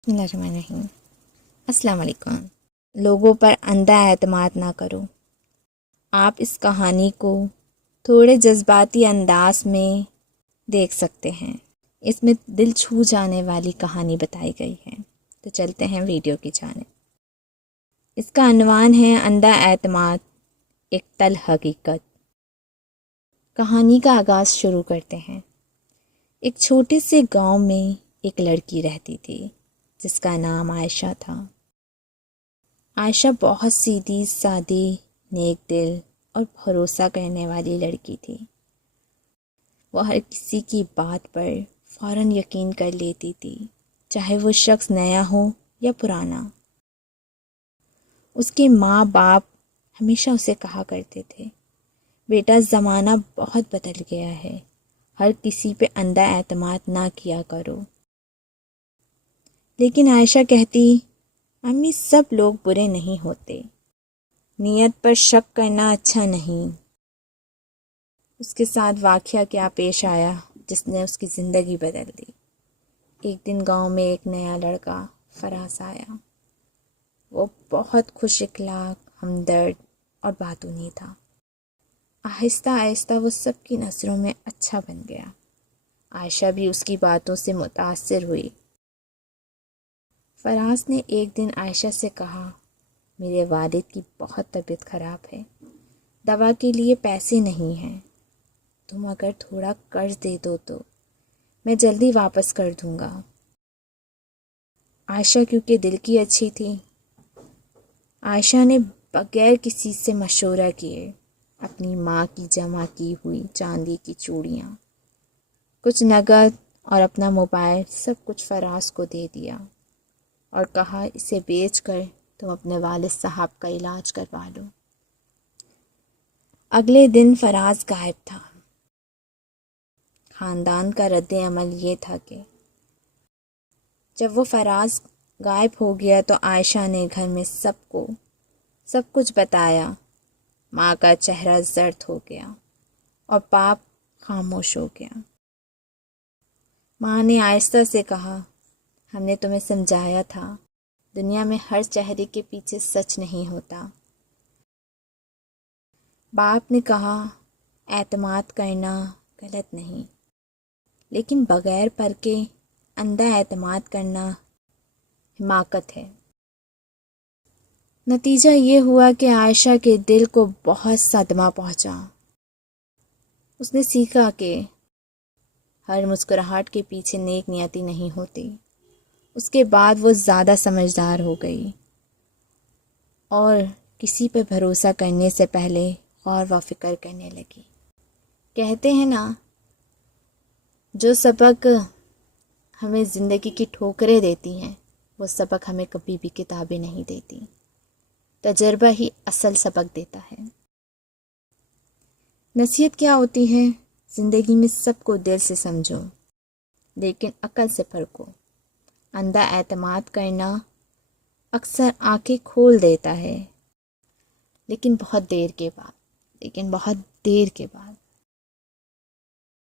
بسم اللہ الرحمن الرحیم۔ السلام علیکم۔ لوگوں پر اندھا اعتماد نہ کرو۔ آپ اس کہانی کو تھوڑے جذباتی انداز میں دیکھ سکتے ہیں۔ اس میں دل چھو جانے والی کہانی بتائی گئی ہے۔ تو چلتے ہیں ویڈیو کی جانب۔ اس کا عنوان ہے اندھا اعتماد، ایک تل حقیقت۔ کہانی کا آغاز شروع کرتے ہیں۔ ایک چھوٹے سے گاؤں میں ایک لڑکی رہتی تھی جس کا نام عائشہ تھا۔ عائشہ بہت سیدھی سادی، نیک دل اور بھروسہ کرنے والی لڑکی تھی۔ وہ ہر کسی کی بات پر فوراً یقین کر لیتی تھی، چاہے وہ شخص نیا ہو یا پرانا۔ اس کے ماں باپ ہمیشہ اسے کہا کرتے تھے، بیٹا زمانہ بہت بدل گیا ہے، ہر کسی پہ اندھا اعتماد نہ کیا کرو۔ لیکن عائشہ کہتی، امی سب لوگ برے نہیں ہوتے، نیت پر شک کرنا اچھا نہیں۔ اس کے ساتھ واقعہ کیا پیش آیا جس نے اس کی زندگی بدل دی۔ ایک دن گاؤں میں ایک نیا لڑکا فراز آیا۔ وہ بہت خوش اخلاق، ہمدرد اور باتونی تھا۔ آہستہ آہستہ وہ سب کی نظروں میں اچھا بن گیا۔ عائشہ بھی اس کی باتوں سے متاثر ہوئی۔ فراز نے ایک دن عائشہ سے کہا، میرے والد کی بہت طبیعت خراب ہے، دوا کے لیے پیسے نہیں ہیں، تم اگر تھوڑا قرض دے دو تو میں جلدی واپس کر دوں گا۔ عائشہ کیونکہ دل کی اچھی تھی، عائشہ نے بغیر کسی سے مشورہ کیے اپنی ماں کی جمع کی ہوئی چاندی کی چوڑیاں، کچھ نقد اور اپنا موبائل سب کچھ فراز کو دے دیا اور کہا، اسے بیچ کر تم اپنے والد صاحب کا علاج کروا لو۔ اگلے دن فراز غائب تھا۔ خاندان کا رد عمل یہ تھا کہ جب وہ فراز غائب ہو گیا تو عائشہ نے گھر میں سب کچھ بتایا۔ ماں کا چہرہ زرد ہو گیا اور باپ خاموش ہو گیا۔ ماں نے آہستہ سے کہا، ہم نے تمہیں سمجھایا تھا، دنیا میں ہر چہرے کے پیچھے سچ نہیں ہوتا۔ باپ نے کہا، اعتماد کرنا غلط نہیں، لیکن بغیر پرکھے اندھا اعتماد کرنا حماقت ہے۔ نتیجہ یہ ہوا کہ عائشہ کے دل کو بہت صدمہ پہنچا۔ اس نے سیکھا کہ ہر مسکراہٹ کے پیچھے نیک نیتی نہیں ہوتی۔ اس کے بعد وہ زیادہ سمجھدار ہو گئی اور کسی پہ بھروسہ کرنے سے پہلے غور و فکر کرنے لگی۔ کہتے ہیں نا، جو سبق ہمیں زندگی کی ٹھوکریں دیتی ہیں وہ سبق ہمیں کبھی بھی کتابیں نہیں دیتی، تجربہ ہی اصل سبق دیتا ہے۔ نصیحت کیا ہوتی ہے؟ زندگی میں سب کو دل سے سمجھو لیکن عقل سے پرکھو۔ اندھا اعتماد کرنا اکثر آنکھیں کھول دیتا ہے، لیکن بہت دیر کے بعد۔